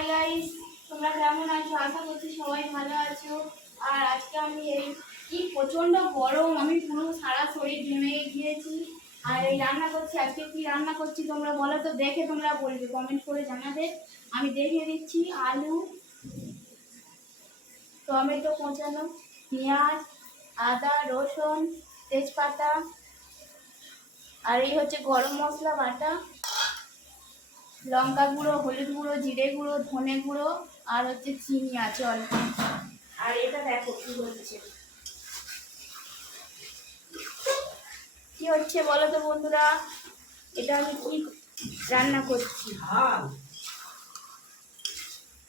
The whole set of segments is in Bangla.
হাই গাইস, তোমরা কেমন আছো? আশা করছি সবাই ভালো আছো। আর আজকে আমি কি প্রচন্ড গরম, আমি পুরো সারা শরীর ঘেমে গিয়েছি। আর এই রান্না করছি। আজকে কি রান্না করছি তোমরা বলো তো, দেখে তোমরা বলবে, কমেন্ট করে জানাবে। আমি দেখিয়ে দিচ্ছি। আলু, টমেটো কোঁচানো, পেঁয়াজ, আদা, রসুন, তেজপাতা, আর এই হচ্ছে গরম মশলা বাটা, লঙ্কা গুঁড়ো, হলুদ গুঁড়ো, জিরে গুঁড়ো, ধনে গুঁড়ো, আর হচ্ছে চিনি আছে অল্প। আর এটা দেখো কি হচ্ছে, কি হচ্ছে বলো তো বন্ধুরা, এটা আমি কি রান্না করছি।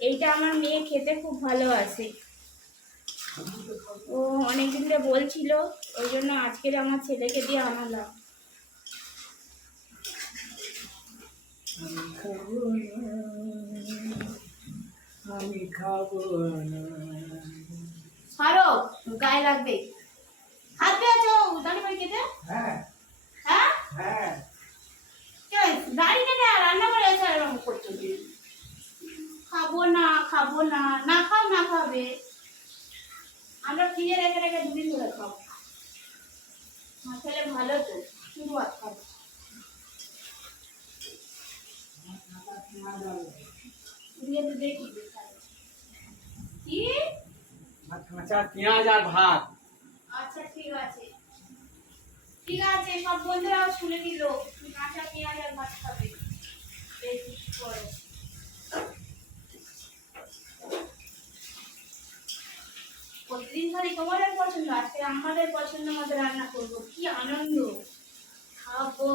এইটা আমার মেয়ে খেতে খুব ভালোবাসে, ও অনেকদিন ধরে বলছিল, ওই জন্য আজকের আমার ছেলেকে দিয়ে আনালাম। আমি খাবো না। ছাড়ো, গায়ে লাগবে। হাত পেয়েছো দাঁড়িয়ে বাড়ি কেটে? হ্যাঁ হ্যাঁ হ্যাঁ, দাঁড়িয়ে কেটে রান্না করে এসে এরকম করছো। খাবো না, খাবো না, না খাও, না খাবে। আমরা ফ্রিজে রেখে রেখে দুদিন ধরে খাবো। না খেলে ভালো তো, শুধু ভাত খাবো। দিয়ে তো দেখি কি। কাঁচা পেঁয়াজ আর ভাত। আচ্ছা ঠিক আছে, ঠিক আছে, সব বন্ধুরা শুনে দিল। কাঁচা পেঁয়াজ আর ভাত খাবে, দেখি কি করে। প্রতিদিন ধরে তোমাদের পছন্দ, আজকে আমাদের পছন্দ মতো রান্না করবো। কি আনন্দ, খাবো।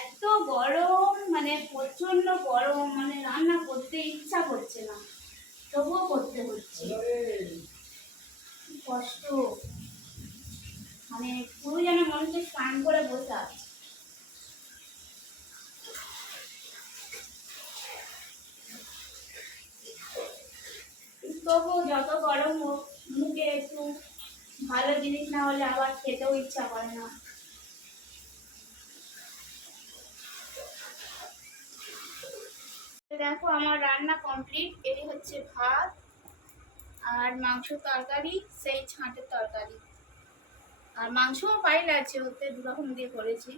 এত গরম, মানে প্রচন্ড গরম, মানে রান্না করতে ইচ্ছা করছে না, তবুও করতে হচ্ছে। কি কষ্ট, মানে পুরো যেন মনে হচ্ছে স্নান করে বসে আছে। তবু যত গরম হোক, মুখে একটু ভালো জিনিস না হলে আবার খেতেও ইচ্ছা করে না। দেখো আমার রান্না কমপ্লিট। এই হচ্ছে ভাত আর মাংস তরকারি, সেই ছাঁটের তরকারি, আর মাংসও পাইল আছে, ওতে দুরকম দিয়ে করেছি।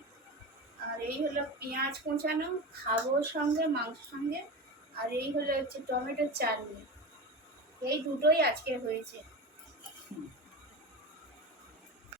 আর এই হলো পেঁয়াজ কোঁচানো, খাবো সঙ্গে মাংসের সঙ্গে। আর এই হলো হচ্ছে টমেটোর চাটনি। এই দুটোই আজকে হয়েছে।